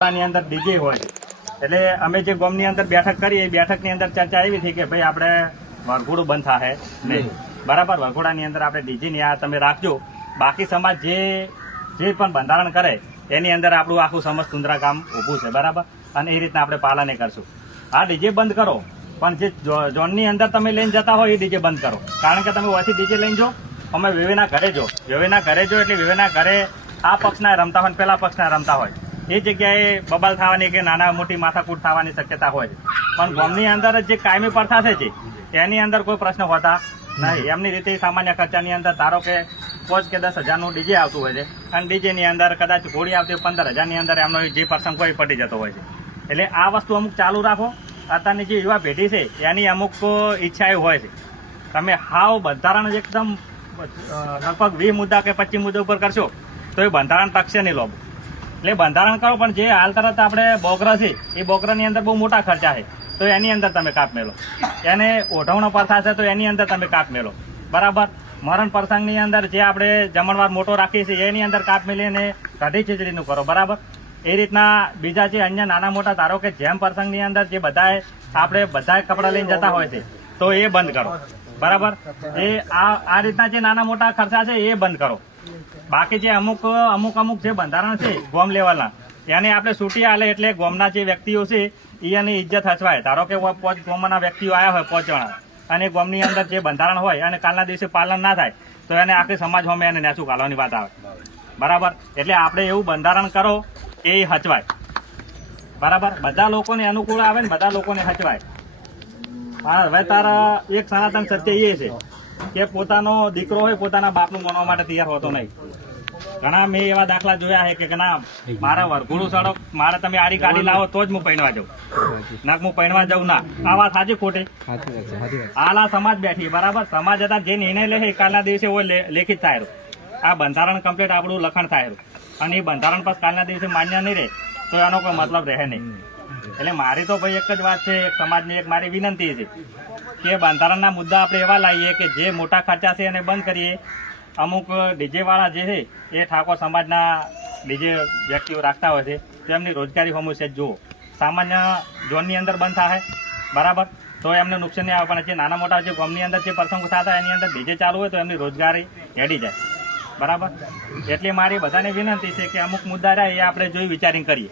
ની અંદર ડીજે હોય. એટલે અમે જે ગામની અંદર બેઠક કરી એ બેઠકની અંદર ચર્ચા એવી થઈ કે ભાઈ આપણે વરઘોડું બંધ થાય નહીં. બરાબર વરઘોડાની અંદર આપણે ડીજે ની આ તમે રાખજો. બાકી સમાજ જે જે પણ બંધારણ કરે એની અંદર આપણું આખું સમજ સુંદરા ગામ ઊભું છે બરાબર? અને એ રીતના આપણે પાલન કરશું. આ ડીજે બંધ કરો પણ જે ઝોનની અંદર તમે લઈને જતા હોય એ ડીજે બંધ કરો. કારણ કે તમે ઓછી ડીજે લઈને જો અમે વિવેના ઘરે જો. વિવેના ઘરે જો એટલે વિવેના ઘરે આ પક્ષના રમતા હોય ને પેલા પક્ષના રમતા હોય. એ જગ્યાએ બબાલ થવાની કે નાના મોટી માથાકૂટ થવાની શક્યતા હોય. છે પણ ગામની અંદર જ કાયમી પર છે છે એની અંદર કોઈ પ્રશ્ન હોતા નહીં. એમની રીતે સામાન્ય ખર્ચાની અંદર ધારો કે પાંચ કે દસ હજારનું ડીજે આવતું હોય છે, અને ડીજેની અંદર કદાચ ઘોડી આવતી પંદર હજારની અંદર એમનો જે પ્રસંગ હોય પડી જતો હોય છે. એટલે આ વસ્તુ અમુક ચાલુ રાખો. અત્યારની જે યુવા પેઢી છે, એની અમુક ઈચ્છા હોય છે. તમે હાવ બંધારણ એકદમ લગભગ વીસ મુદ્દા કે પચીસ મુદ્દા ઉપર કરશો, તો એ બંધારણ ટકશે નહીં લોબ એટલે બંધારણ કરો, પણ જે હાલ તરત આપણે બોકરા છે, એ બોકરાની અંદર બહુ મોટા ખર્ચા છે. તો એની અંદર તમે કાપ મેળો એને ઓઢવણો પ્રથા છે તો એની અંદર તમે કાપ મેળો બરાબર? મરણ પ્રસંગની અંદર જે આપણે જમણવાર મોટો રાખીએ છીએ, એની અંદર કાપ મેળીને કઢી ખીચડીનું કરો. બરાબર? એ રીતના બીજા જે અન્ય નાના મોટા ધારો કે જેમ પ્રસંગની અંદર જે બધાએ આપણે બધાએ કપડાં લઈને જતા હોય છે, તો એ બંધ કરો. બરાબર? એ આ આ રીતના જે નાના મોટા ખર્ચા છે, એ બંધ કરો. બાકી જે અમુક અમુક અમુક જે બંધારણ છે, ગોમ લેવલના એને આપણે છૂટી આલે એટલે ગોમના જે વ્યક્તિઓ છે એ એની ઇજ્જત હચવાય. ધારો કે પોચ ગોમના વ્યક્તિઓ આવ્યા હોય, પોચ જણા, અને ગોમની અંદર જે બંધારણ હોય, અને કાલના દિવસે પાલન ના થાય, તો એને આખી સમાજ હોમે એને નેસું કાઢવાની વાત આવે. બરાબર? એટલે આપણે એવું બંધારણ કરો, એ હચવાય. બરાબર? બધા લોકોને અનુકૂળ આવે ને બધા લોકોને હચવાય. હવે તારા એક સનાતન સત્ય એ છે. કે પોતાનો દીકરો હોય પોતાના બાપનું મનવા માટે તૈયાર હોતો નહીં. ઘણા મેં એવા દાખલા જોયા છે કે ના મારા વરઘોડું સડો મારે તમે આરી ગાડી લાવો તો જ હું પહેરવા જાઉં. ના હું પહેરવા જાઉં ના. આ વાત સાચી ખોટી? સાચી વાત છે સાચી વાત હાલ આ સમાજ બેઠી બરાબર? સમાજ હતા જે નિર્ણય લે કાલના દિવસે હોય લેખિત થાય. આ બંધારણ કમ્પ્લીટ આપણું લખણ થાય. અને એ બંધારણ પર કાલના દિવસે માન્ય નહીં રહે. તો એનો કોઈ મતલબ રહે નહીં. એટલે મારી તો ભાઈ એક જ વાત છે એક સમાજની એક મારી વિનંતી છે કે બંધારણના મુદ્દા આપણે એવા લાવીએ કે જે મોટા ખર્ચા છે એને બંધ કરીએ. અમુક ડીજે વાળા જે છે એ ઠાકોર સમાજના ડીજે વ્યક્તિઓ રાખતા હોય છે તો એમની રોજગારી હોમું છે જુઓ. સામાન્ય ઝોનની અંદર બંધ થાય બરાબર? તો એમને નુકસાન નહીં આવે પણ જે નાના મોટા જે ગામની અંદર જે પ્રસંગો થતા એની અંદર ડીજે ચાલુ હોય તો એમની રોજગારી હેડી જાય. બરાબર? એટલે મારી બધાને વિનંતી છે કે અમુક મુદ્દા રહ્યા એ આપણે જોઈ વિચારીને કરીએ.